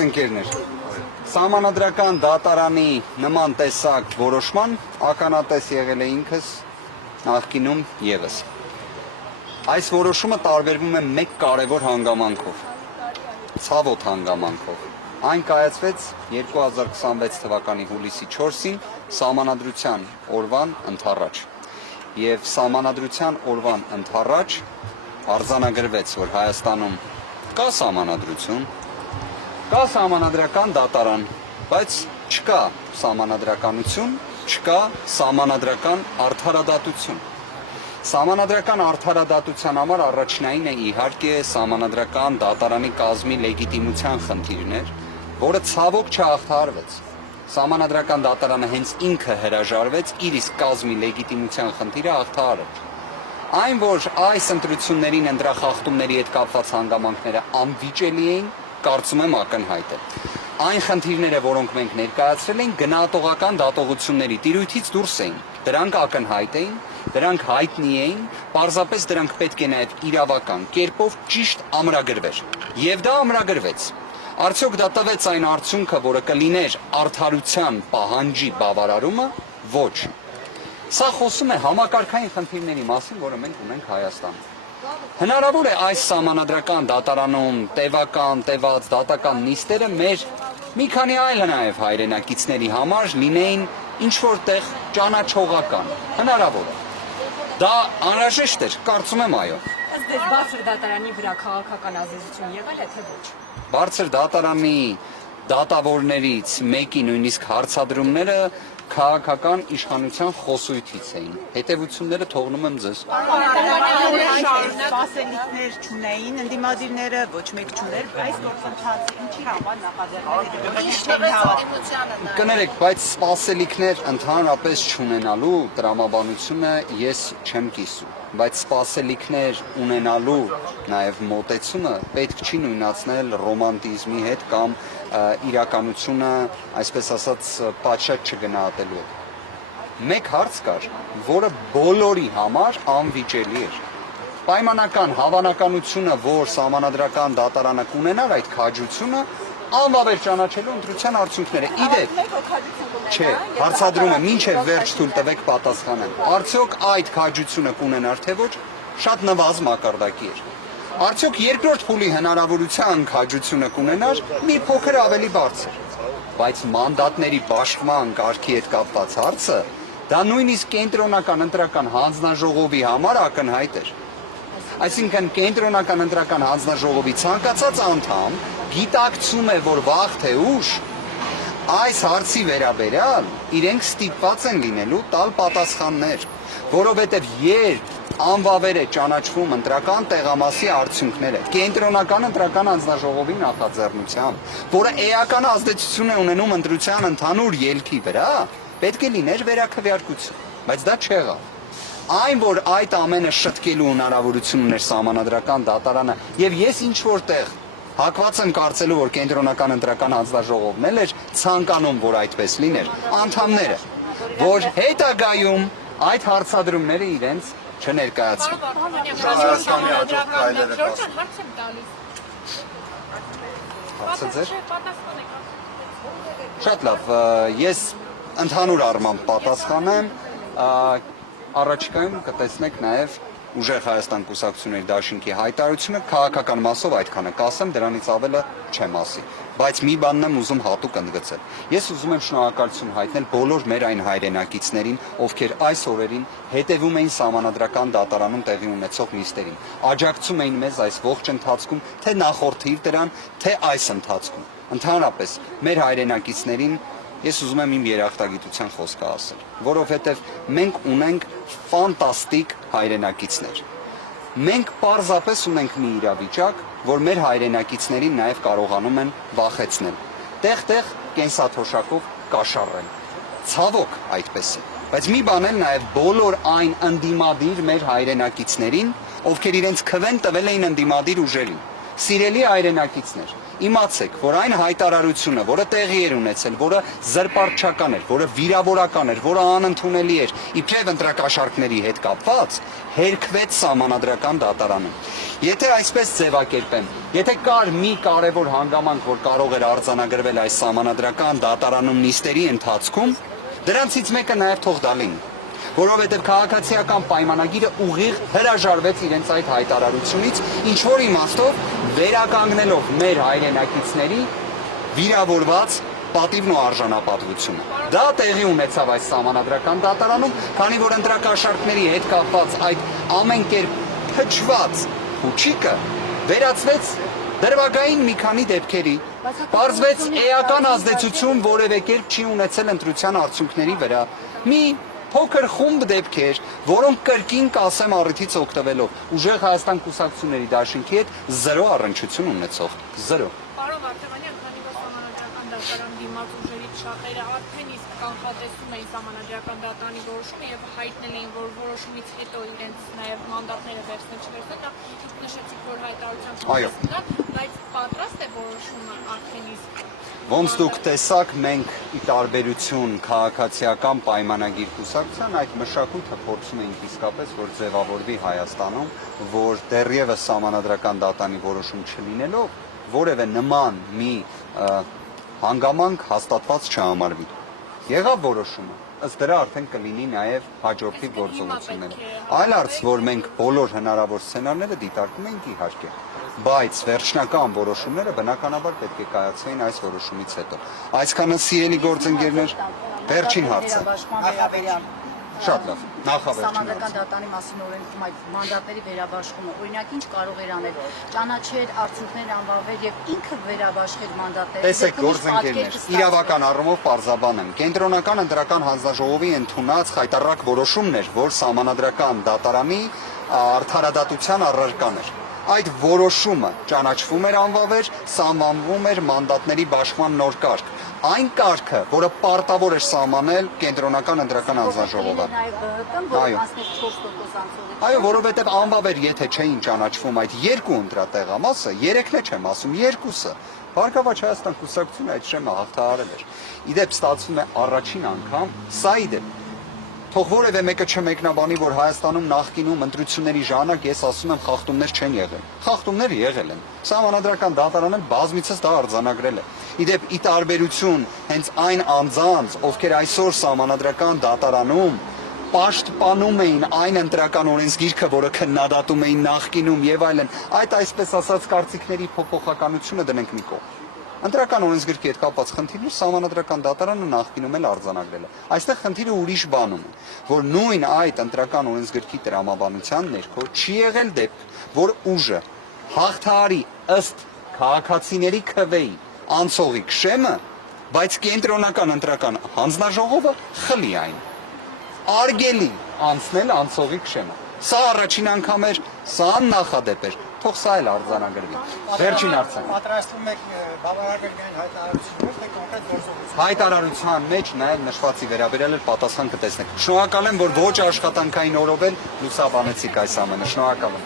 Ընկերներ, Սահմանադրական դատարանի նման տեսակ որոշման ականատես եղել է ինքս նախկինում ևս։ Այս որոշումը տարբերվում է մեկ կարևոր հանգամանքով, ցավոտ հանգամանքով։ Այն կայացվեց 2026 թվականի հուլիսի 4-ին Սահմանադրության օրվան ընդառաջ։ Եվ Սահմանադրության օրվան ընդառաջ արձանագրվեց, որ Հայաստանում կա Սահմանադրություն, կա Սահմանադրական դատարան, բայց չկա Սահմանադրականություն, չկա Սահմանադրական արդարադատություն։ Սահմանադրական արդարադատության համար առաջնային է իհարկե Սահմանադրական դատարանի կազմի լեգիտիմության խնդիրներ, որը ցավոք չհաղթահարվեց։ Սահմանադրական դատարանը հենց ինքը հրաժարվեց իր իսկ կազմի լեգիտիմության խնդիրը հաղթահարել։ Այն, որ այս ընտրություններին ընտրախախտումների հետ կապված հանգամանքները անվիճելի էին, կարծում եմ ակնհայտ է։ Այն խնդիրները, որոնք մենք ներկայացրել ենք, գնահատողական դատողությունների տիրույթից դուրս էին։ Դրանք ակնհայտ էին, դրանք հայտնի էին, պարզապես դրանք պետք է նաև իրավական կերպով ճիշտ ամրագրվեր։ Եվ դա ամրագրվեց։ Արդյոք դա տվեց այն արդյունքը, որը կլիներ արդարության պահանջի բավարարումը, ոչ։ Սա խոսում է համակարգային խնդիրների մասին, որը մենք ունենք Հայաստանում։ Հնարավոր է այս Սահմանադրական դատարանում տևած դատական նիստերը մեր մի քանի այլ նաև հայրենակիցների համար լինեին ինչ-որ տեղ ճանաչողական։ Հնարավոր է։ Դա անհրաժեշտ էր, կարծում եմ այո։ Ըստ էս բարձր դատարանի վրա քաղաքական ազդեցություն եղել է թե ոչ։ Բարձր դատարանի դատավորներից մեկի նույնիսկ հարցադրումները քաղաքական իշխանության խոսույթից էին։ Հետևությունները թողնում եմ ձեզ։ Սպասելիքներ չունեին, ընդդիմադիրները ոչ մեկ չուներ, այս գործընթացը ինչի համար նախաձեռնել։ Կներեք, բայց սպասելիքներ ընդհանրապես չունենալու տրամաբանությունը ես չեմ կիսում, բայց սպասելիքներ ունենալու նաև մոտեցումը պետք չի նույնացնել ռոմանտիզմի հետ կամ իրականությունը, այսպես ասած, պատշաճ չգնահատելու հետ։ Մեկ հարց կար, որը բոլորի համար անվիճելի էր։ Պայմանական հավանականությունը, որ Սահմանադրական դատարանը կունենար այդ քաջությունը, անվավեր ճանաչելու ընտրության արդյունքները։ Իդեպ, չէ, հարցադրումը մինչև վերջ թույլ տվեք պատասխանեմ։ Արդյոք այդ քաջությունը կունենար թե ոչ, շատ նվազ մակարդակի էր։ Արդյոք երկրորդ փուլի հնարավորության քաջությունը կունենար մի փոքր ավելի բարձր, բայց մանդատների բաշխման կարգի հետ կապված հարցը դա նույնիսկ կենտրոնական ընտրական հանձնաժողովի համար ակնհայտ էր։ Այսինքն կենտրոնական ընտրական հանձնաժողովի ցանկացած անդամ գիտակցում է, որ վաղ թե ուշ այս հարցի վերաբերյալ իրենք ստիպված են լինելու տալ պատասխաններ, որովհետև երբ անվավեր է ճանաչվում ընտրական տեղամասի արդյունքները կենտրոնական ընտրական հանձնաժողովի նախաձեռնությամբ, որը էական ազդեցություն է ունենում ընտրության ընդհանուր ելքի վրա, պետք է լիներ վերաքվեարկություն, բայց դա չեղավ։ Այն, որ այդ ամենը շտկելու հնարավորություն ուներ Սահմանադրական դատարանը, եւ ես ինչ-որ տեղ հակված եմ կարծելու, որ կենտրոնական ընտրական հանձնաժողովն էլ էր ցանկանում, որ այդպես լիներ, անդամները, որ հետագայում այդ հարցադրումները իրենց չներկայացվի։ Հայաստանի հաջող քայլերը Հարցը ձեր։ Շատ լավ, ես ընդհանուր առմամբ պատասխանեմ, առաջիկայում կտեսնեք նաև Ուժեղ Հայաստան կուսակցությունների դաշինքի հայտարարությունը, քաղաքական մասով այդքանը կասեմ, դրանից ավելը չեմ ասի, բայց մի բանն եմ ուզում հատուկ ընդգծել։ Ես ուզում եմ շնորհակալություն հայտնել բոլոր մեր այն հայրենակիցներին, ովքեր այս օրերին հետևում էին Սահմանադրական դատարանում տեղի ունեցող նիստերին, աջակցում էին մեզ այս ողջ ընթացքում, թե նախորդիվ դրան, թե այս ընթացքում։ Ընդհանրապես մեր հայրենակիցներին ես ուզում եմ իմ երախտագիտության խոսքը ասել, որովհետև մենք ունենք ֆանտաստիկ հայրենակիցներ։ Մենք պարզապես ունենք մի իրավիճակ, որ մեր հայրենակիցներին նաև կարողանում են վախեցնել, տեղ-տեղ կենսաթոշակով կաշառել։ Ցավոք այդպես է, բայց մի բան էլ նաև բոլոր այն ընդդիմադիր մեր հայրենակիցներին, ովքեր իրենց քվեն տվել էին ընդդիմադիր ուժերին, սիրելի հայրենակիցներ, իմացեք, որ այն հայտարարությունը, որը տեղի էր ունեցել, որը զրպարտչական էր, որը վիրավորական էր, որը անընդունելի էր, իբրև ընտրակաշառքների հետ կապված, հերքվեց Սահմանադրական դատարանում։ Եթե այսպես ձևակերպեմ, եթե կար մի կարևոր հանգամանք, որ կարող էր արձանագրվել այս Սահմանադրական դատարանում նիստերի ընթացքում, դրանցից մեկը նաև թող դա լինի, որովհետև քաղաքացիական պայմանագիրը ուղիղ հրաժարվեց իրենց այդ հայտարարությունից, ինչ որ իմաստով վերականգնելով մեր հայրենակիցների վիրավորված պատիվն ու արժանապատվությունը։ Դա տեղի ունեցավ այս Սահմանադրական դատարանում, քանի որ ընտրակաշառքների հետ կապված այդ ամեն կերպ փչված փուչիկը վերածվեց դրվագային մի քանի դեպքերի, պարզվեց էական ազդեցություն որևէ կերպ չի ունեցել ընտրության արդյունքների վրա։ Մի փոքր խումբ դեպքեր, որոնք կրկին կասեմ առիթից օգտվելով ուժեղ Հայաստան կուսակցությունների դաշինքի հետ զրո առնչություն ունեցող, զրո։ Պարոն Վարդանյան, քանի որ Սահմանադրական դատարան դիմաց ուժերից շատերը արդեն իսկ կանխատեսում էին Սահմանադրական դատարանի որոշումը եւ հայտնել էին, որ որոշումից հետո իրենց նաեւ մանդատները վերցնել չվերցնել, դա դուք նշեցիք, որ հայտարարության կա, բայց պատրաստ է որոշումը արդեն իսկ։ Ոնց դուք տեսաք, մենք ի տարբերություն քաղաքացիական պայմանագիր կուսակցության այդ մշակույթը փորձում էինք իսկապես որ ձևավորվի Հայաստանում, որ դեռևս Սահմանադրական դատարանի որոշում չլինելով որևէ նման մի հանգամանք հաստատված չհամարվի։ Եղավ որոշումը, ըստ դրա արդեն կլինի նաև հաջորդի գործողությունները։ Այլ հարց, որ մենք բոլոր հնարավոր սցենարները դիտարկում ենք իհարկե, բայց վերջնական որոշումները բնականաբար պետք է կայացվեին այս որոշումից հետո։ Այսքանը սիրելի գործընկերներ, վերջին հարցը։ Շատ լավ, նախավերջին Սահմանադրական դատարանի մասին օրենքում այդ մանդատների վերաբաշխումը, օրինակ ինչ կարող էր անել, ճանաչեր, արդյունքներ անվավեր եւ ինքը վերաբաշխեր մանդատները։ Տեսեք գործընկերներ, իրավական առումով պարզաբան եմ։ Կենտրոնական ընտրական հանձնաժողովի ընդունած խայտառակ որոշումն էր, որ Սահմանադրական դատարանի արդարադատության առարական էր։ Այդ որոշումը ճանաչվում էր անվավեր, սահմանվում էր մանդատների բաշխման նոր կարգ։ Այն կարգը, որը պարտավոր էր սահմանել Կենտրոնական ընտրական հանձնաժողովը։ Այո, որովհետև անվավեր եթե չէին ճանաչվում այդ երկու ընտրատեղամասը, երեքն է չեմ ասում, երկուսը, Բարգավաճ Հայաստան կուսակցությունը այդ շեմը հաղթահարել էր։ Իդեպ ստացվում է առաջին անգամ, սա իդեպ թող որևէ մեկը չմեկնաբանի, որ Հայաստանում նախկինում ընտրությունների ժամանակ ես ասում եմ խախտումներ չեն եղել։ Խախտումներ եղել են։ Սահմանադրական դատարանը բազմիցս դա արձանագրել է։ Իդեպ ի տարբերություն հենց այն անձանց, ովքեր այսօր Սահմանադրական դատարանում պաշտպանում էին այն ընտրական օրենսգիրքը, որը քննադատում էին նախկինում եւ այլն, այդ այսպես ասած կարծիքների փոփոխականությունը դնենք մի կողմ։ Ընտրական օրենսգրքի հետ կապված խնդիրը Սահմանադրական դատարանը նախկինում էլ արձանագրել է։ Այստեղ խնդիրը ուրիշ բանում է, որ նույն այդ ընտրական օրենսգրքի տրամաբանության ներքո չի եղել դեպք, որ ուժը հաղթահարի ըստ քաղաքացիների քվեի անցողի քշեմը, բայց Կենտրոնական ընտրական հանձնաժողովը խլի այն։ Արգելի անցնել անցողի քշեմը։ Սա առաջին անգամ էր, սա աննախադեպ էր, թող սա էլ արձանագրվի։ Վերջին հարցը։ Պատրաստվում եք բավարարագրային հայտարարություններ, թե կոնկրետ գործողություն։ Հայտարարության մեջ նաև նշվածի վերաբերյալ էլ պատասխան կտեսնեք։ Շնորհակալ եմ, որ ոչ աշխատանքային օրով էլ լուսաբանեցիք այս ամենը։ Շնորհակալ եմ։